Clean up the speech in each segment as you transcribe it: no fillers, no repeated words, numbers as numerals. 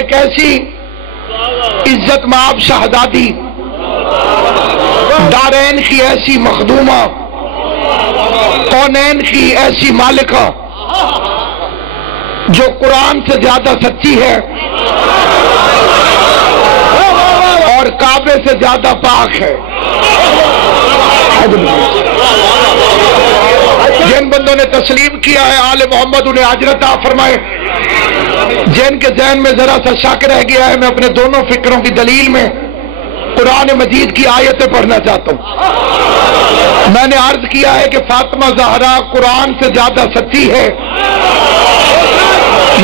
ایک ایسی عزت مآب شہزادی، دارین کی ایسی مخدومہ، کونین کی ایسی مالکہ جو قرآن سے زیادہ سچی ہے اور کعبے سے زیادہ پاک ہے۔ جن بندوں نے تسلیم کیا ہے آل محمد انہیں اجر عطا فرمائے، جن کے ذہن میں ذرا سا شک رہ گیا ہے، میں اپنے دونوں فکروں کی دلیل میں قرآن مجید کی آیتیں پڑھنا چاہتا ہوں۔ میں نے عرض کیا ہے کہ فاطمہ زہرا قرآن سے زیادہ سچی ہے،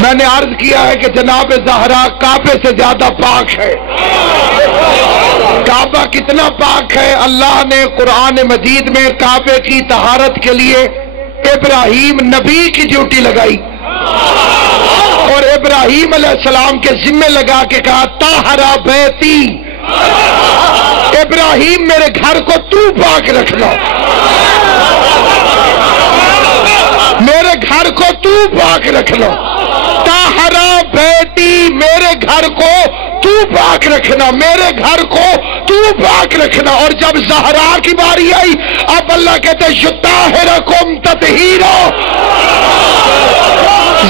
میں نے عرض کیا ہے کہ جناب زہرا کعبے سے زیادہ پاک ہے۔ کعبہ کتنا پاک ہے؟ اللہ نے قرآن مجید میں کعبے کی طہارت کے لیے ابراہیم نبی کی ڈیوٹی لگائی اور ابراہیم علیہ السلام کے ذمہ لگا کے کہا طاہرا بیتی، ابراہیم میرے گھر کو تو پاک رکھنا، میرے گھر کو تو پاک رکھنا، طاہرا بیتی، میرے گھر کو تو پاک رکھنا، میرے گھر کو تو پاک رکھنا۔ اور جب زہرا کی باری آئی، اب اللہ کہتے یطہرکم تطہیرا،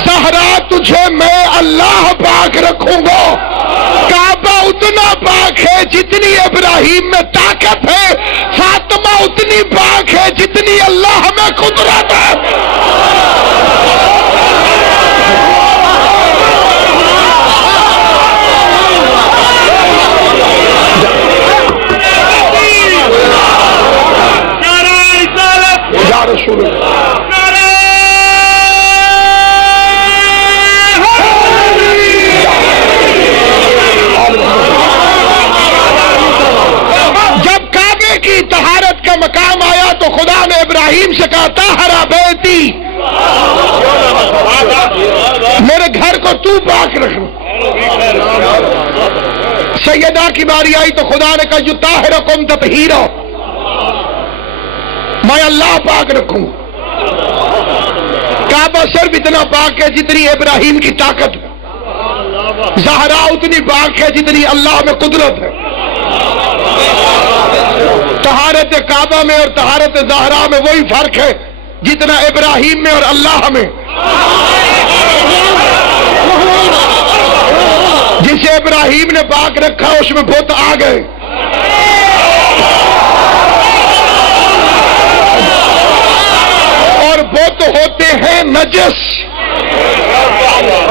زہرا تجھے میں اللہ پاک رکھوں گا۔ کعبہ اتنا پاک ہے جتنی ابراہیم میں طاقت ہے، فاطمہ اتنی پاک ہے جتنی اللہ میں قدرت ہے۔ یا رسول اللہ، جب کعبے کی طہارت کا مقام آیا تو خدا نے ابراہیم سے کہا طاہرا بیتی، میرے گھر کو تو پاک رکھنا۔ سیدہ کی باری آئی تو خدا نے کہا یطہرکم تطہیرا، میں اللہ پاک رکھوں۔ کعبہ صرف اتنا پاک ہے جتنی ابراہیم کی طاقت ہے، زہرا اتنی پاک ہے جتنی اللہ میں قدرت ہے۔ طہارت کعبہ میں اور طہارت زہرا میں وہی فرق ہے جتنا ابراہیم میں اور اللہ میں۔ جسے ابراہیم نے پاک رکھا اس میں بت آ گئے، اور بت ہوتے ہیں نجس،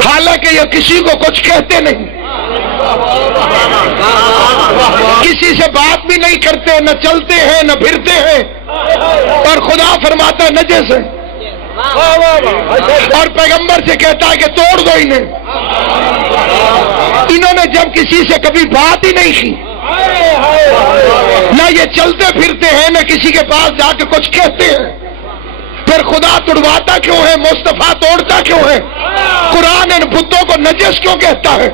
حالانکہ یہ کسی کو کچھ کہتے نہیں، کسی سے بات بھی نہیں کرتے، نہ چلتے ہیں نہ پھرتے ہیں، اور خدا فرماتا ہے نجس ہے، اور پیغمبر سے کہتا ہے کہ توڑ دو انہیں۔ انہوں نے جب کسی سے کبھی بات ہی نہیں کی، نہ یہ چلتے پھرتے ہیں نہ کسی کے پاس جا کے کچھ کہتے ہیں، پھر خدا توڑواتا کیوں ہے؟ مصطفیٰ توڑتا کیوں ہے؟ قرآن ان بتوں کو نجس کیوں کہتا ہے؟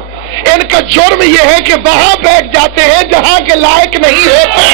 ان کا جرم یہ ہے کہ وہاں بیٹھ جاتے ہیں جہاں کے لائق نہیں ہوتے۔